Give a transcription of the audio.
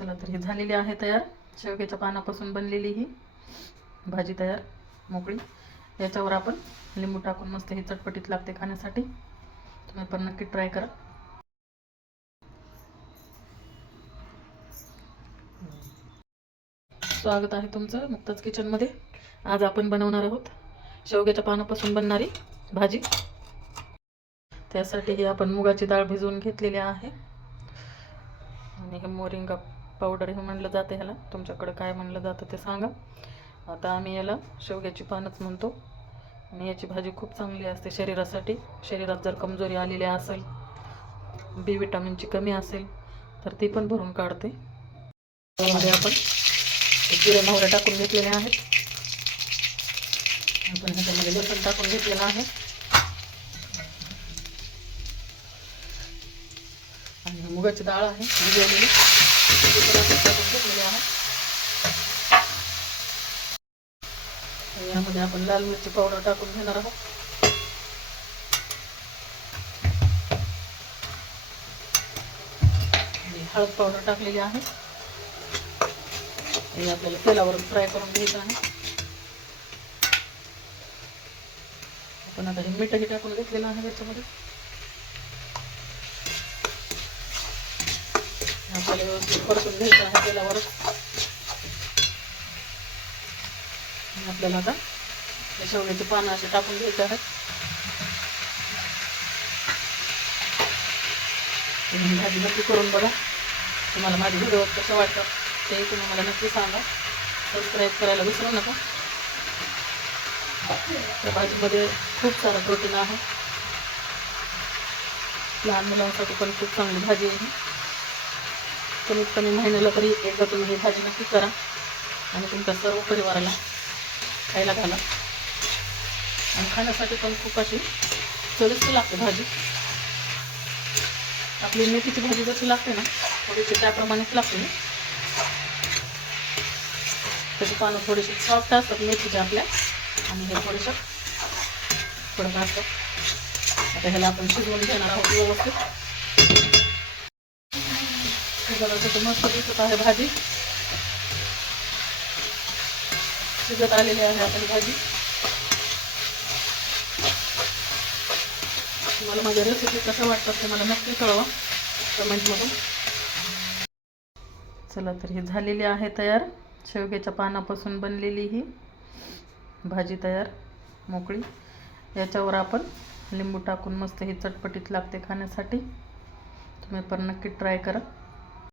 चला तर ही झालेली आहे तयार. शेवग्याच्या पानापासून बनलेली ही भाजी तयार मोकळी. याच्यावर आपण लिंबू टाकून मस्त ही चटपटीत लागते खाण्यासाठी. तुम्ही पण नक्की ट्राय करा. स्वागत आहे तुमचं मुक्ताज किचनमध्ये. आज आपण बनवणार आहोत शेवग्याच्या पानापासून बनणारी भाजी. त्यासाठी आपण मुगाची डाळ भिजवून घेतलेली आहे आणि हे मोरिंगा पावडर हे म्हणलं जातं ह्याला. तुमच्याकडे काय म्हणलं जातं ते सांगा. आता आम्ही याला शेवग्याची पानच म्हणतो. आणि याची भाजी खूप चांगली असते शरीरासाठी. शरीरात जर कमजोरी आलेली असेल, बी विटामिनची कमी असेल तर ती पण भरून काढते. त्यामध्ये आपण जिरे मोहरे टाकून घेतलेले आहेत. आपण ह्याच्यामध्ये लसूण टाकून घेतलेला आहे आणि मुगाची डाळ आहे भिजवलेली टाकून घेतलेली आहे. यामध्ये आपण लाल मिरची पावडर टाकून घेणार आहोत. आणि हळद पावडर टाकलेली आहे. हे आपल्याला तेलावरून फ्राय करून घ्यायचं आहे. आपण आता हे मीठही टाकून घेतलेलं आहे याच्यामध्ये. आपल्याला व्यवस्थित परतून घ्यायचं आहे तेलावरच. आपल्याला आता शेवग्याची पानं असे टाकून घ्यायचे आहेत. भाजी नक्की करून बघा. तुम्हाला माझे व्हिडिओ कसे वाटतात ते तुम्ही मला नक्की सांगा. सबस्क्राईब करायला विसरू नका. त्या भाजीमध्ये खूप सारं प्रोटीन आहे. लहान मुलांसाठी पण खूप चांगली भाजी आहे. कमीत कमी महिन्याला तरी एकदा तुम्ही ही भाजी नक्की करा आणि तुमच्या सर्व परिवाराला खायला घाला. आणि खाण्यासाठी पण खूप अशी चविष्ट लागते भाजी. आपली मेथीची भाजी जशी लागते ना थोडीशी त्याप्रमाणेच लागते. त्याची पानं थोडीशी सॉफ्ट असतात मेथीचे आपल्या आणि हे थोडंसं कडक असतात. आता ह्याला आपण शिजवून घेणार आहोत व्यवस्थित. शिजवण्यासाठी मस्त दिसत आहे भाजी. शिजत आलेली आहे आपली भाजी. तुम्हाला माझ्या रेसिपी कशा वाटतात ते मला नक्की कळवा कमेंटमधून. चला तर ही झालेली आहे तयार. शेवग्याच्या पानापासून बनलेली ही भाजी तयार मोकळी. याच्यावर आपण लिंबू टाकून मस्त ही चटपटीत लागते खाण्यासाठी. तुम्ही पण नक्की ट्राय करा.